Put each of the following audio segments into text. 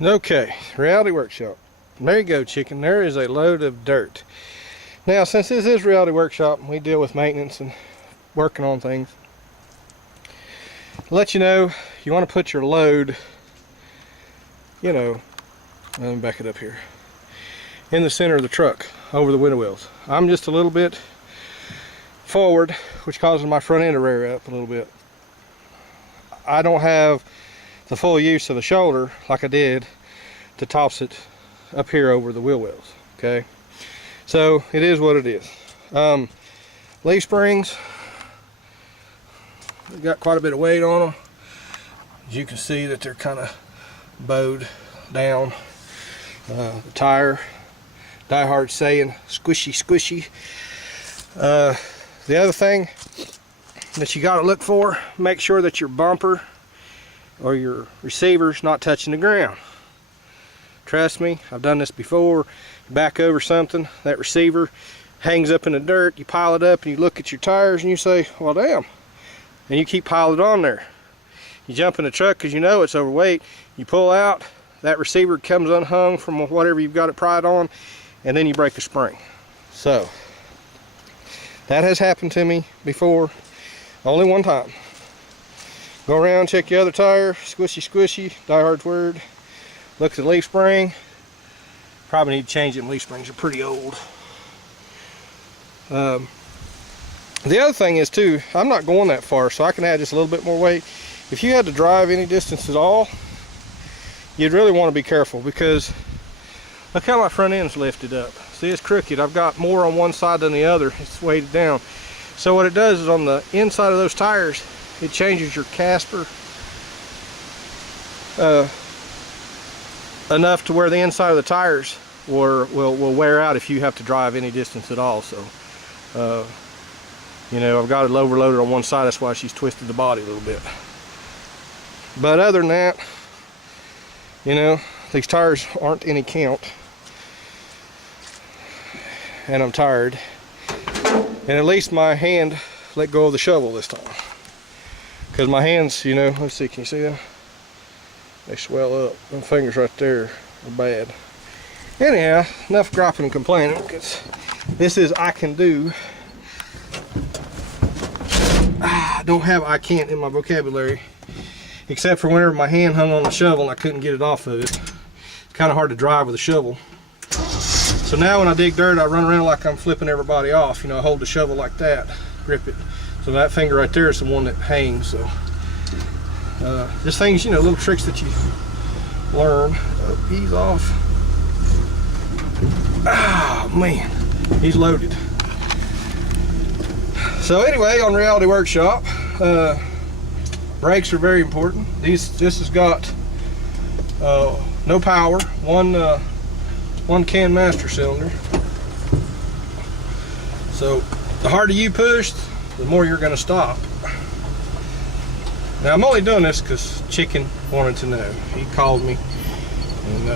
Okay, Reality Workshop. There you go, chicken. There is a load of dirt. Now, since this is Reality Workshop, we deal with maintenance and working on things. Let you know, you want to put your load, you know, let me back it up here, in the center of the truck, over the window wells. I'm just a little bit forward, which causes my front end to rear up a little bit. I don't have the full use of the shoulder like I did to toss it up here over the wheel wells. Okay, so it is what it is. Leaf springs, they've got quite a bit of weight on them. As you can see that they're kind of bowed down. The tire, Die Hard saying squishy squishy. The other thing that you got to look for, make sure that your bumper or your receiver's not touching the ground. Trust me, I've done this before. You back over something, that receiver hangs up in the dirt, you pile it up and you look at your tires and you say, well damn, and you keep piling it on there. You jump in the truck because you know it's overweight, you pull out, that receiver comes unhung from whatever you've got it pried on, and then you break the spring. So that has happened to me before, only one time. Go around, check the other tire, squishy squishy, Die Hard's word. Look at the leaf spring. Probably need to change them. Leaf springs are pretty old. The other thing is too, I'm not going that far, so I can add just a little bit more weight. If you had to drive any distance at all, you'd really want to be careful, because look how my front end's lifted up. See, it's crooked. I've got more on one side than the other. It's weighted down. So what it does is on the inside of those tires, it changes your Casper enough to where the inside of the tires will wear out if you have to drive any distance at all. So, you know, I've got it overloaded on one side. That's why she's twisted the body a little bit. But other than that, you know, these tires aren't any count. And I'm tired. And at least my hand let go of the shovel this time. Because my hands, you know, let's see, can you see that? They swell up. My fingers right there are bad. Anyhow, enough griping and complaining, because this is I can do. I don't have I can't in my vocabulary, except for whenever my hand hung on the shovel and I couldn't get it off of it. It's kind of hard to drive with a shovel. So now when I dig dirt, I run around like I'm flipping everybody off. You know, I hold the shovel like that, grip it. So that finger right there is the one that hangs. So just things, you know, little tricks that you learn. Oh, ease off. Oh man, he's loaded. So anyway, on Reality Workshop, brakes are very important. This has got no power, one can master cylinder. So the harder you push, the more you're going to stop. Now I'm only doing this because Chicken wanted to know. He called me and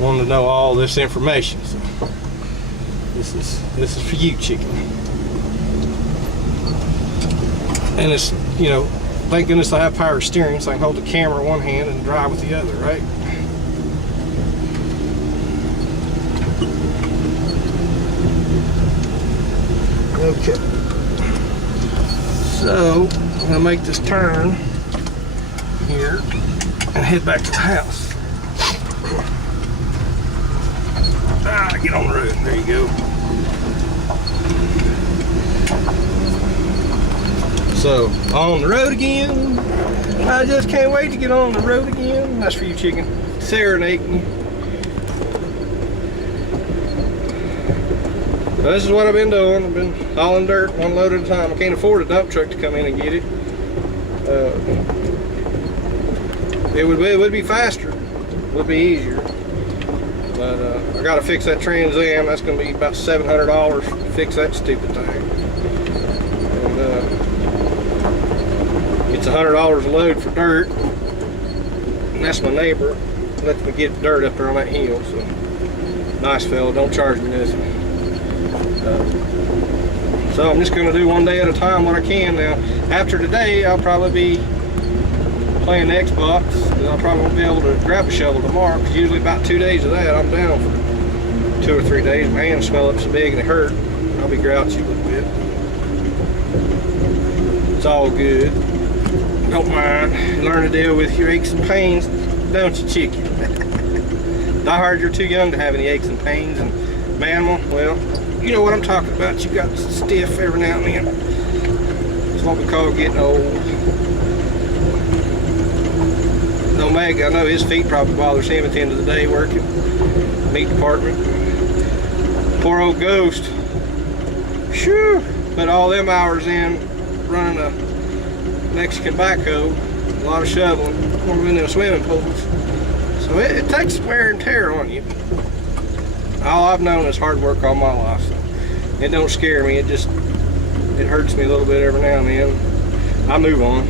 wanted to know all this information. So this is for you, Chicken. And it's, you know, thank goodness I have power steering, so I can hold the camera in one hand and drive with the other, right? Okay. So I'm gonna make this turn here and head back to the house. Get on the road. There you go. So on the road again. I just can't wait to get on the road again. That's for you, Chicken. Serenading you. So this is what I've been doing. I've been hauling dirt one load at a time. I can't afford a dump truck to come in and get it. It would be faster. It would be easier. But I got to fix that Trans Am. That's going to be about $700 to fix that stupid thing. And it's $100 a load for dirt. And that's my neighbor. Lets me get dirt up there on that hill. So nice fella. Don't charge me nothing. So I'm just going to do one day at a time what I can. Now after today I'll probably be playing the Xbox, because I probably won't be able to grab a shovel tomorrow, because usually about 2 days of that I'm down for 2 or 3 days. My hands swell up so big and they hurt. I'll be grouchy a little bit. It's all good. Don't mind. Learn to deal with your aches and pains, don't you, chicken? I heard you're too young to have any aches and pains, and mammal, well, you know what I'm talking about. You got stiff every now and then. It's what we call getting old. Omega, I know his feet probably bothers him at the end of the day working meat department. Poor old Ghost. Shoo! Put all them hours in running a Mexican backhoe, a lot of shoveling, over in them swimming pools. So it takes wear and tear on you. All I've known is hard work all my life. So it don't scare me. It hurts me a little bit every now and then. I move on.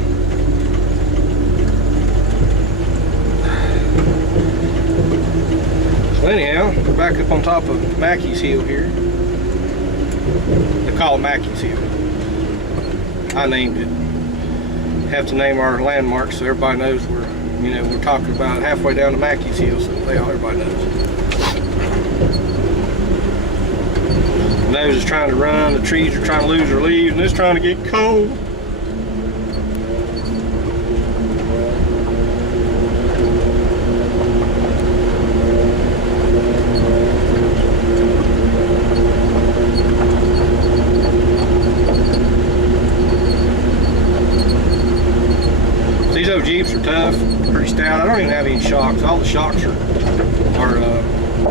So anyhow, we're back up on top of Mackey's Hill here. They call it Mackey's Hill. I named it. Have to name our landmarks so everybody knows we're talking about halfway down to Mackey's Hill, so everybody knows. The nose is trying to run, the trees are trying to lose their leaves, and it's trying to get cold. These old Jeeps are tough, pretty stout. I don't even have any shocks. All the shocks are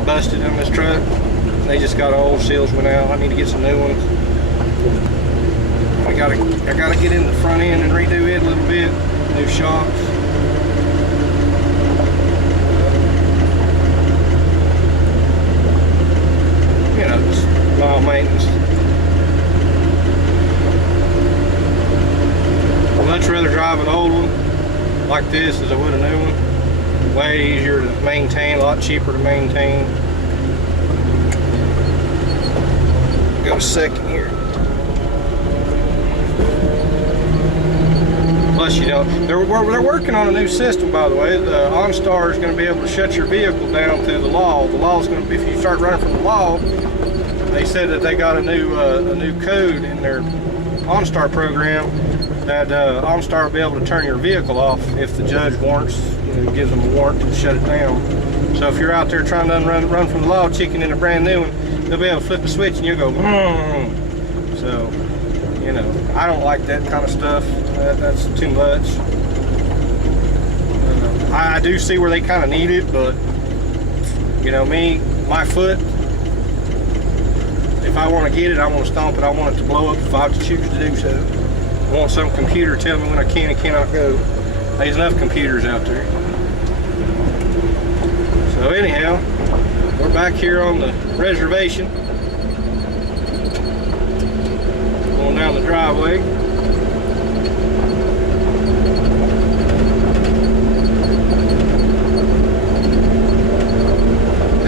busted on this truck. They just got old seals went out. I need to get some new ones. I gotta get in the front end and redo it a little bit. New shocks. You know, just mild maintenance. I'd much rather drive an old one like this as I would a new one. Way easier to maintain, a lot cheaper to maintain. Go a second here. Plus, you know, they're working on a new system, by the way. The OnStar is going to be able to shut your vehicle down through the law. The law is going to be, if you start running from the law, they said that they got a new code in their OnStar program that OnStar will be able to turn your vehicle off if the judge warrants, gives them a warrant to shut it down. So if you're out there trying to run from the law, chicken in a brand new one, they'll be able to flip a switch and you'll go, So, I don't like that kind of stuff. That's too much. I do see where they kind of need it, but, my foot, if I want to get it, I want to stomp it. I want it to blow up if I have to choose to do so. I want some computer to tell me when I can and cannot go. There's enough computers out there. So anyhow, we're back here on the reservation. Going down the driveway.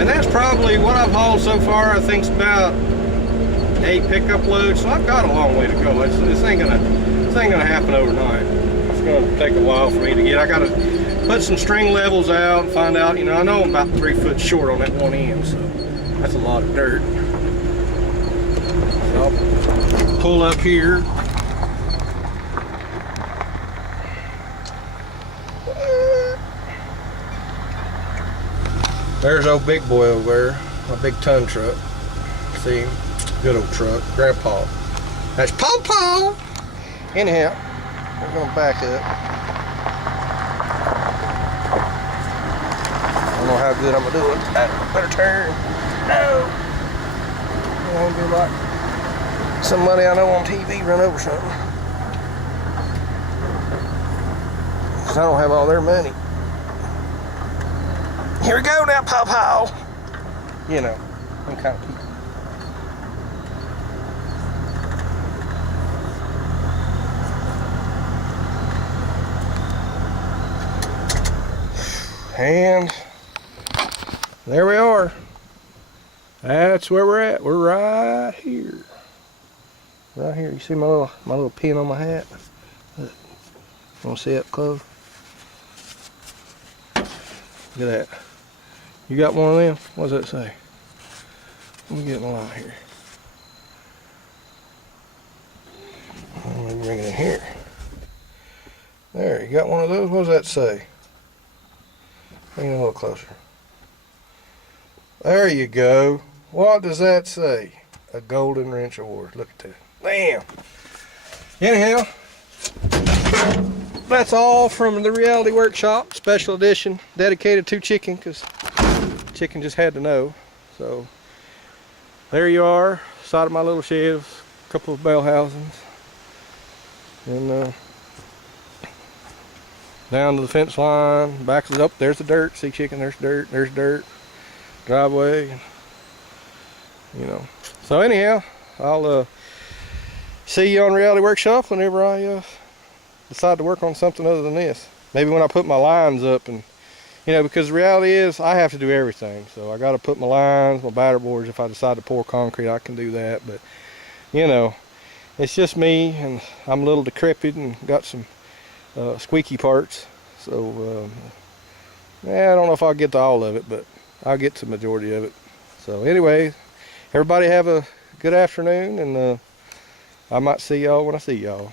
And that's probably what I've hauled so far. I think it's about 8 pickup loads. So I've got a long way to go. This ain't gonna happen overnight. It's gonna take a while for me to get. I gotta put some string levels out and find out, I know I'm about 3 foot short on that one end, so that's a lot of dirt. So I'll pull up here. There's old big boy over there, my big ton truck. See him? Good old truck, Grandpa. That's Paw. Anyhow, we're gonna back up. I don't know how good I'm gonna do it. Better turn. No. I want to be like somebody I know on TV run over something. Because I don't have all their money. Here we go now, Paw. Them kind of people. And there we are. That's where we're at. We're right here. Right here. You see my little pin on my hat? Look. Want to see up close? Look at that. You got one of them? What does that say? Let me get in the line here. Let me bring it in here. There, you got one of those? What does that say? Bring it a little closer. There you go. What does that say? A Golden Wrench Award. Look at that. Damn. Anyhow, that's all from the Reality Workshop special edition dedicated to chicken, because chicken just had to know. So there you are, side of my little sheds, a couple of bell housings, and down to the fence line, back it up. There's the dirt. See chicken? There's dirt. There's dirt. Driveway. You know. So anyhow, I'll see you on Reality Workshop whenever I decide to work on something other than this. Maybe when I put my lines up, and you know, because the reality is I have to do everything. So I got to put my lines, my batter boards. If I decide to pour concrete, I can do that. But you know, it's just me, and I'm a little decrepit and got some squeaky parts. So yeah, I don't know if I'll get to all of it, but I'll get to the majority of it. So anyway, everybody have a good afternoon, and I might see y'all when I see y'all.